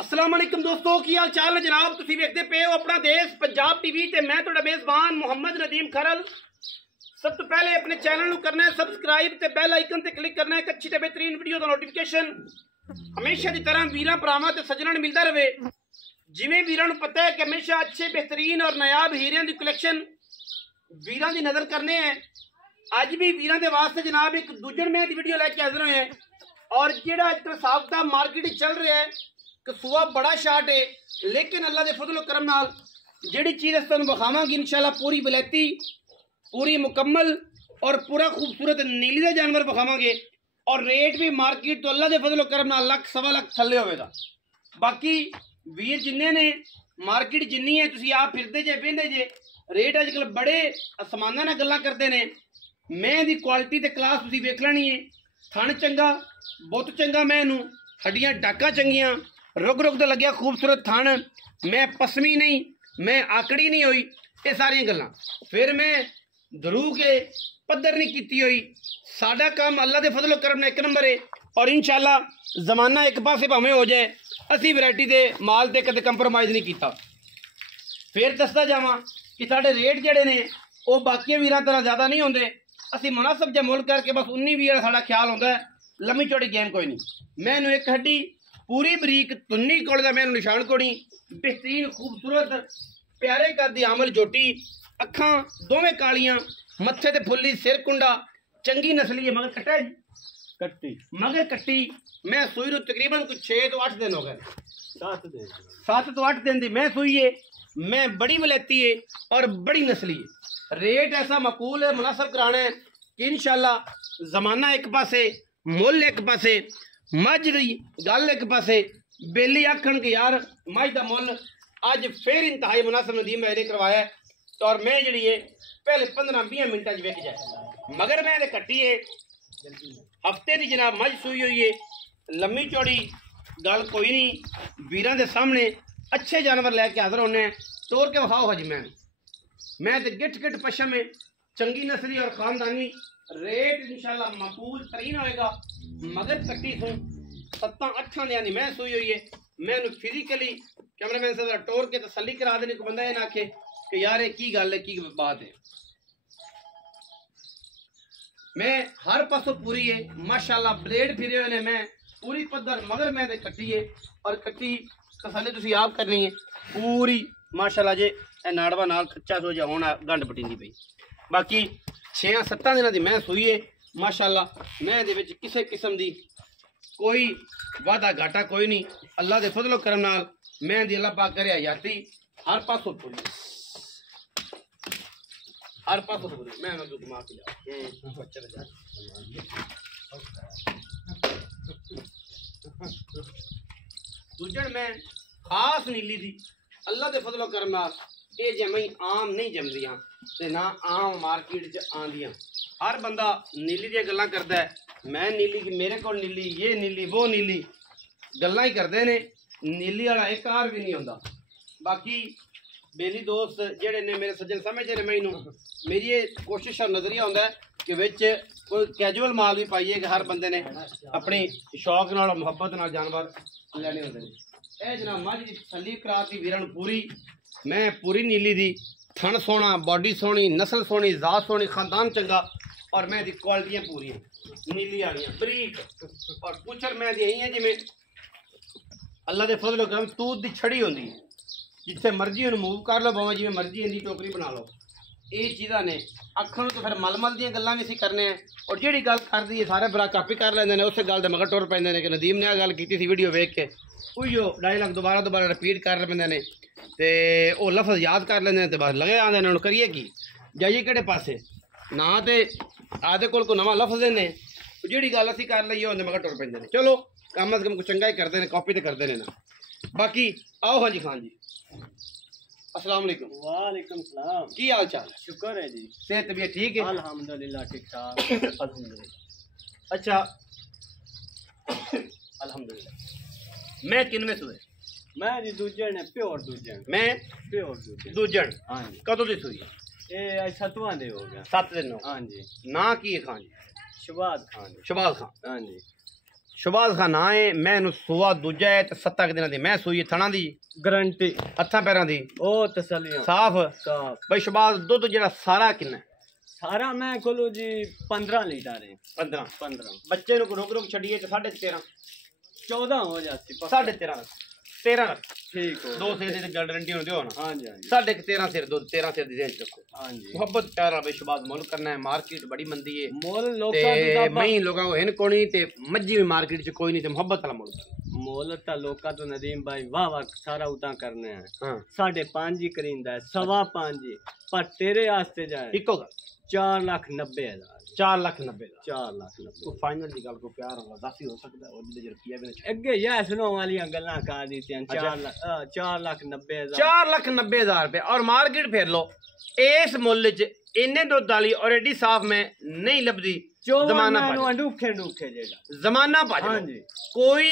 अस्सलाम वालेकुम दोस्तों, की हाल चाल है जनाब। तुसीं वेखदे पे हो अपना देश पंजाब टीवी ते मैं तुहाडा मेज़बान मुहम्मद नदीम खरल। सब तो पहले अपने चैनल को करना है सबसक्राइब ते बेल आइकन ते क्लिक करना है एक अच्छी ते बेहतरीन वीडियो का नोटिफिकेशन हमेशा की तरह वीरां भरावां ते सज्जणां नूं मिलदा रहे। जिवें वीरां नूं पता है कि हमेशा अच्छे बेहतरीन और नायाब हीरियां की कलैक्शन वीरां की नज़र करने हैं। अज भी वीरां दे वास्ते जनाब एक दूजण में वीडियो लैके हाजिर होए हैं। और जिहड़ा अजकल साबता मार्केट चल रहा है कसूआ बड़ा शार्ट है, लेकिन अल्लाह के फजल करम नाल जिहड़ी चीज़ अस तुहानूं विखावांगे इंशाअल्लाह पूरी वलैती पूरी मुकम्मल और पूरा खूबसूरत नीली का जानवर विखावांगे। और रेट भी मार्केट तो अल्लाह के फजल करम नाल लख सवा लख थल्ले होवेगा। बाकी वीर जिन्ने ने मार्केट जिन्नी है तुसीं आप फिरदे जे बहिंदे जे रेट अजकल बड़े आसमानां नाल गल्लां करदे ने। मैं दी क्वालिटी ते क्लास तुसीं वेख लैनी है। थण चंगा बुत चंगा, मैं नूं हड्डियां डाका चंगियां रुग रुग ते लग्या खूबसूरत थण, मैं पसमी नहीं मैं आकड़ी नहीं हुई, ये सारियां गल्लां फिर मैं धरू के पद्धर नहीं कीती हुई। साडा काम अल्लाह के फजल करम एक नंबर है और इंशाअल्लाह जमाना एक पासे भावें हो जाए असी वैरायटी के माल ते कदे कंप्रोमाइज़ नहीं किया। फिर दसदा जावां कि साडे रेट जिहड़े ने वो बाकी वीरां तरह ज़्यादा नहीं होंदे। असी मुनासब जा मुल करके बस 19 20 वाला साडा ख्याल होंदा है। लम्मी चौड़ी गेम कोई नहीं। मैनू एक हड्डी पूरी बरीक तुन्नी कोल दा मैनू निशान कोड़ी बेहतरीन खूबसूरत प्यारे कर दी आमल जोटी अखां दोवें कालियां मत्थे ते फुल्ली सिर कुंडा चंगी नस्ली है। मगर कट्टा जी कट्टी मगर कट्टी मैं सूई नूं तकरीबन कुछ 6 तो 8 दिन हो गए। 7 तो 8 दिन दी मैं सूई है। मैं बड़ी वलैती है और बड़ी नस्ली है। रेट ऐसा मकूल है मुनासब कराना है कि इंशाअल्लाह जमाना एक पासे मुल एक पासे मझ दी गल एक पासे बेली आखन कि यार मझ का मुल अज फिर इंतहाई मुनासब नदीम मैंने करवाया है। तो और मैं जी है पहले 15-20 मिनटा वेख जाए मगर मैं कट्टी है हफ्ते की जनाब मझ सूई हुई है। लम्मी चौड़ी गल कोई नहीं। वीरां दे सामने अच्छे जानवर लैके हाजिर होने तोड़ के विखाओ हजी। मैं तो गिठ गिठ पशम में चंगी नस्ली और खानदानी रेट इंशाल्लाह मकबूल तरीन होएगा। मगर कट्टी सू 7-8 दियां दी मैं सूई हुई है। मैं फिजिकली कैमरामैन से टोर के तसली करा देने को बंदा ये ना आखे कि यार की गल है की बात है। मैं हर पासों पूरी है माशाल्लाह ब्लेड फिरे हुए ने मैं पूरी पद्धर मगर मैं कट्टी है और कट्टी तसली तुसीं आप करनी है पूरी माशाल्लाह जे नाड़वा नाल कच्चा सो जा होना गंढ पटींदी पई। बाकी 6-7 दिनों की मैं सूई है माशाल्लाह। मैं दे विच किसी किस्म की कोई वादा घाटा कोई नहीं। अल्लाह के फजलो करम नाल मैं दी अल्लाह पाक करे हयाती हर पासों पूरी हर पासों पूरी। मैं उन्हें घुमा के जा दूजण मैं खास नीली थी अल्लाह के फजलो करम नाल ये जमी आम नहीं जमदियां ते ना आम मार्केट च आंदियां। हर बंदा नीली दी गल्लां करदा है। मैं नीली की मेरे को नीली ये नीली वो नीली गल्लां ही करते ने। नीली वाला एक कार भी नहीं होंदा। बाकी बेली दोस्त जेड़े ने मेरे सज्जन समझते ने मैनू मेरी ये कोशिश और नजरिया होंदा है कि विच कोई कैजुअल माल भी पाइए कि हर बंदे ने अपनी शौक नाल मुहब्बत नाल जानवर लैने होंदे ने। ए जनाब मझ दी तसल्ली कराती वीरां नूं पूरी मैं पूरी नीली दी थन सोहना बॉडी सोहनी नस्ल सोहनी जात सोहनी खानदान चंगा और मैं दी क्वालिटियां पूरी नीली वालियां बरीक और पुछर मैं दी है जिमें अल्लाह के फजल करम तूत दी छड़ी होंदी जिथे मर्जी उन्हें मूव कर लो भावें जिमें मर्जी इनकी टोकरी बना लो। ये चीज़ां ने अखण तो फिर मलमल दी गल्लां भी असीं करने और जिहड़ी गल करदी है सारे भरा कापी कर लैंदे ने। उस गल दे मगर टुर पैंदे ने कि नदीम ने आ गल कीती सी वीडियो वेख के उहियो डायलॉग दोबारा रिपीट कर पैंदे ने ते वो लफ्ज़ याद कर लेंदे ने ते बस लगे आंदे ने हुण करिए की जाइए किहड़े पासे ना ते आदे कोल को नवां लफ्ज़ देने जिहड़ी गल असीं कर लईए उहदे मगर टुर पैंदे ने। चलो कम अज़ कम कुछ चंगा ही करते हैं कॉपी तो करते हैं ना। बाकी आओ हाँ जी खान जी अस्सलाम वालेकुम। वालेकुम सलाम। की हाल चाल है? शुक्र है जी। सेहत तबीयत ठीक है? अल्हम्दुलिल्लाह ठीक ठाक। अल्हम्दुलिल्लाह। अच्छा अल्हम्दुलिल्लाह। मैं किनवे सुए? मैं जी दूजन है प्योर दूजन। मैं प्योर दूजन। दूजन। हाँ जी। कदों दी सुई? ये 7वां दे हो गया। 7 दिन हो। हाँ जी। ना की है खान जी? शबाद खान। शबाद खान। हाँ जी। ਸ਼ੁਬਾਜ਼ ਖਾਨ ਨਾਂ ਹੈ। ਮੈਂ ਇਹਨੂੰ ਸੂਆ ਦੂਜਾ ਹੈ ਤੇ 7 ਦਿਨਾਂ ਦੀ ਮੈਂ ਸੂਈ ਥਣਾ ਦੀ गारंटी ਹੱਥਾਂ ਪੈਰਾਂ ਦੀ ओ तसलियां ਸਾਫ। साफ ਬਈ ਸ਼ੁਬਾਜ਼ ਦੁੱਧ ਜਿਹੜਾ ਸਾਰਾ ਕਿੰਨਾ ਹੈ? सारा मैं खोलू जी 15 लीटर है 15। 15 ਬੱਚੇ ਨੂੰ ਰੁਕ ਰੁਕ ਛੱਡੀਏ ਤੇ 13.5 14 हो जाती पक्का। 13.5 ठीक हो ਦੋ ਸਿਰ ਦੀ ਗਾਰੰਟੀ ਹੁੰਦੀ ਹੋ ਨਾ। हाँ जी हाँ जी 13.5 ਸਿਰ ਦੁੱਧ 13 ਸਿਰ ਦੀ ਰੇਂਜ ਰੱਖੋ। हाँ जी ਮੁਹੱਬਤ ਪਿਆਰ ਨਾਲ ਬਈ ਸ਼ੁਬਾਜ਼ ਮੁੱਲ ਕਰਨਾ ਹੈ। ਮਾਰਕੀਟ ਬੜੀ ਮੰਦੀ ਹੈ मोल लोका ਤੇ ਮਈ ਲੋਕਾਂ ਕੋ ਹਨ ਕੋਣੀ ਤੇ ਮੱਝੀ ਵੀ ਮਾਰਕੀਟ ਚ ਕੋਈ ਨਹੀਂ ਤੇ ਮੁਹੱਬਤ ਵਾਲਾ ਮੁੱਲ ਕਰਨਾ। मोल ता लोका तो नदीम भाई वाह वाह सारा उता करने हैं ਹਾਂ 5.5 ही करींदा है 5.25 ही पर तेरे वास्ते जाए ਇੱਕੋ ਗੱਲ 4,90,000 4,90,000 ਦਾ 4,90,000 ਕੋਈ ਫਾਈਨਲ ਦੀ ਗੱਲ ਕੋ ਪਿਆਰ ਹੋਗਾ 10 ਹੀ ਹੋ ਸਕਦਾ ਉਹ ਜਿਹਦੇ ਰੁਪਿਆ ਵੀ ਨਾ ਅੱਗੇ ਯਾ ਸੁਣੋ ਵਾਲੀਆਂ ਗੱਲਾਂ ਕਰ ਦਿੱਤੀਆਂ 4,90,000 4,90,000 रुपए और मार्केट फेर लो इस मुल्ल च इन्ने दुध वाली और एडी साफ में नहीं लभदी। जमाना अंडूखे अंडूखे जेड़ा जमाना हाँ भज जी कोई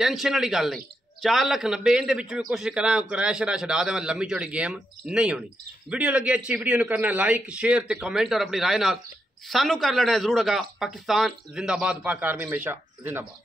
टेंशन वाली गल नहीं। 4,90,000 इनदे विच भी कोशिश करा क्रैश रा छड़ा दे लंबी चौड़ी गेम नहीं होनी। वीडियो लगी अच्छी वीडियो नु करना लाइक शेयर ते कमेंट और अपनी राय नाल सानू कर लेना है जरूर। अगा पाकिस्तान जिंदाबाद, पाक आर्मी हमेशा जिंदाबाद।